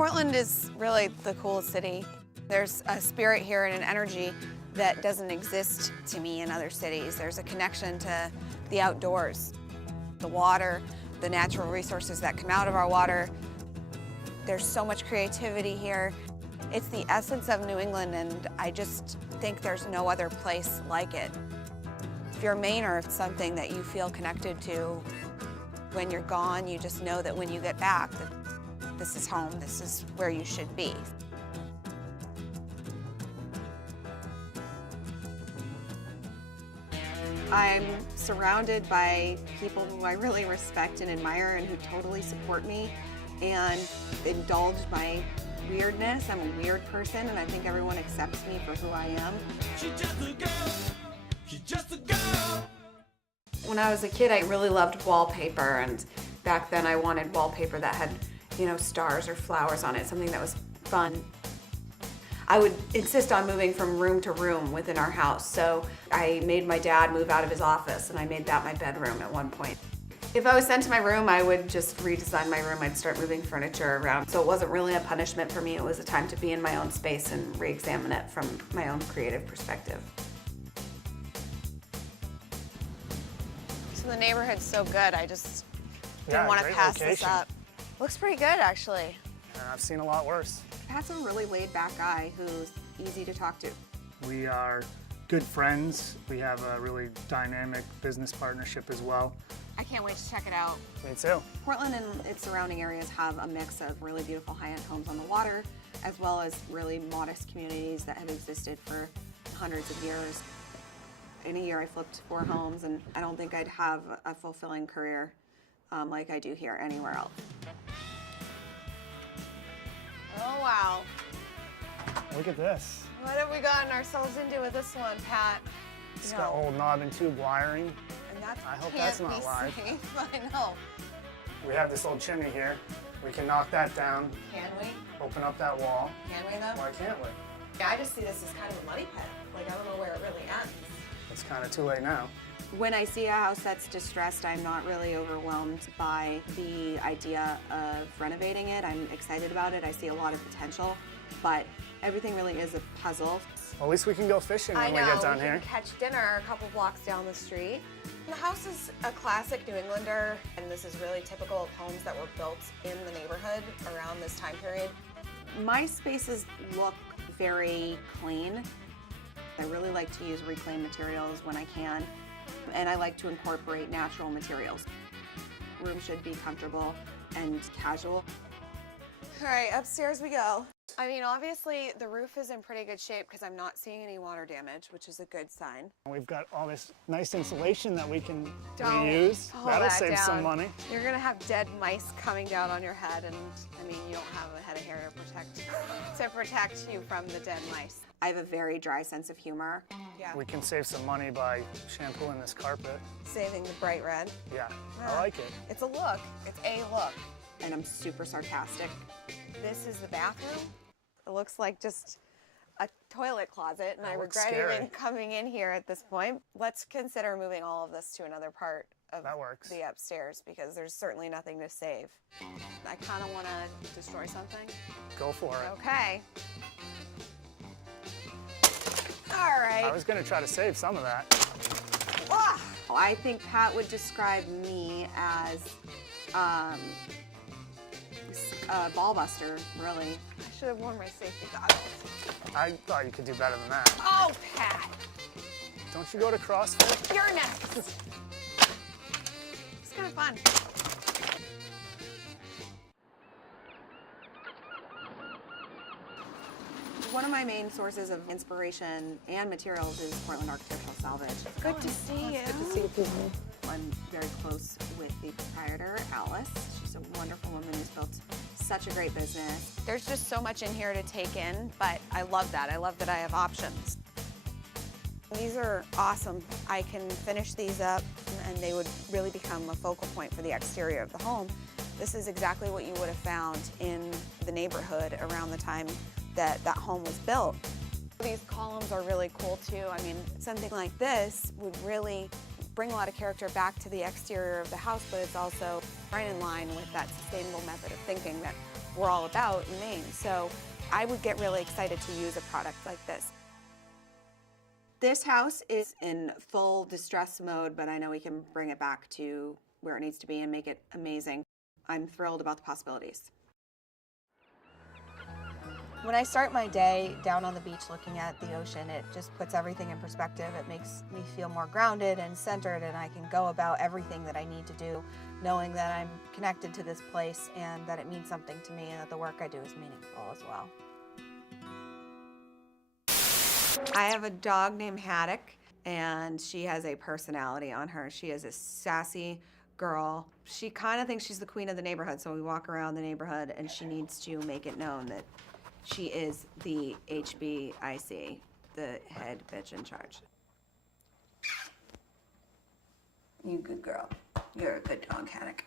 Portland is really the coolest city. There's a spirit here and an energy that doesn't exist to me in other cities. There's a connection to the outdoors, the water, the natural resources that come out of our water. There's so much creativity here. It's the essence of New England, and I just think there's no other place like it. If you're a Mainer, it's something that you feel connected to. When you're gone, you just know that when you get back, that this is home, this is where you should be. I'm surrounded by people who I really respect and admire and who totally support me and indulge my weirdness. I'm a weird person, and I think everyone accepts me for who I am. She's just a girl. She's just a girl. When I was a kid, I really loved wallpaper, and back then I wanted wallpaper that had, you know, stars or flowers on it, something that was fun. I would insist on moving from room to room within our house, so I made my dad move out of his office, and I made that my bedroom at one point. If I was sent to my room, I would just redesign my room. I'd start moving furniture around. So it wasn't really a punishment for me. It was a time to be in my own space and re-examine it from my own creative perspective. So the neighborhood's so good, I just didn't want to pass this up. Looks pretty good, actually. I've seen a lot worse. Pat's a really laid-back guy who's easy to talk to. We are good friends. We have a really dynamic business partnership as well. I can't wait to check it out. Me too. Portland and its surrounding areas have a mix of really beautiful high-end homes on the water, as well as really modest communities that have existed for hundreds of years. In a year, I flipped 4 homes, and I don't think I'd have a fulfilling career like I do here anywhere else. Oh, wow. Look at this. What have we gotten ourselves into with this one, Pat? It's got old knob and tube wiring. And that I hope that's not live. Safe. I know. We have this old chimney here. We can knock that down. Can we? Open up that wall. Can we, though? Why can't we? Yeah, I just see this as kind of a money pit. Like, I don't know where it really ends. It's kind of too late now. When I see a house that's distressed, I'm not really overwhelmed by the idea of renovating it. I'm excited about it. I see a lot of potential, but everything really is a puzzle. Well, at least we can go fishing when we get down here. We can catch dinner a couple blocks down the street. The house is a classic New Englander, and this is really typical of homes that were built in the neighborhood around this time period. My spaces look very clean. I really like to use reclaimed materials when I can, and I like to incorporate natural materials. Room should be comfortable and casual. All right, upstairs we go. I mean, obviously the roof is in pretty good shape because I'm not seeing any water damage, which is a good sign. We've got all this nice insulation that we can reuse. That'll save some money. You're gonna have dead mice coming down on your head, and I mean, you don't have a head of hair to protect you from the dead mice. I have a very dry sense of humor. Yeah. We can save some money by shampooing this carpet. Saving the bright red. Yeah, I like it. It's a look. It's a look. And I'm super sarcastic. This is the bathroom. It looks like just a toilet closet, and I regret even coming in here at this point. Let's consider moving all of this to another part of the upstairs, because there's certainly nothing to save. I kind of want to destroy something. Go for it. Okay. All right. I was going to try to save some of that. Ah! I think Pat would describe me as a ball buster, really. I should have worn my safety goggles. I thought you could do better than that. Oh, Pat! Don't you go to CrossFit? You're next. It's kind of fun. One of my main sources of inspiration and materials is Portland Architectural Salvage. Good to see you. Good to see you. I'm very close with the proprietor, Alice. She's a wonderful woman who's built such a great business. There's just so much in here to take in, but I love that. I love that I have options. These are awesome. I can finish these up, and they would really become a focal point for the exterior of the home. This is exactly what you would have found in the neighborhood around the time that home was built. These columns are really cool too. I mean, something like this would really bring a lot of character back to the exterior of the house, but it's also right in line with that sustainable method of thinking that we're all about in Maine. So I would get really excited to use a product like this. This house is in full distress mode, but I know we can bring it back to where it needs to be and make it amazing. I'm thrilled about the possibilities. When I start my day down on the beach looking at the ocean, it just puts everything in perspective. It makes me feel more grounded and centered, and I can go about everything that I need to do, knowing that I'm connected to this place and that it means something to me and that the work I do is meaningful as well. I have a dog named Haddock, and she has a personality on her. She is a sassy girl. She kind of thinks she's the queen of the neighborhood, so we walk around the neighborhood and she needs to make it known that she is the HBIC, the head bitch in charge. You good girl. You're a good dog, Haddock.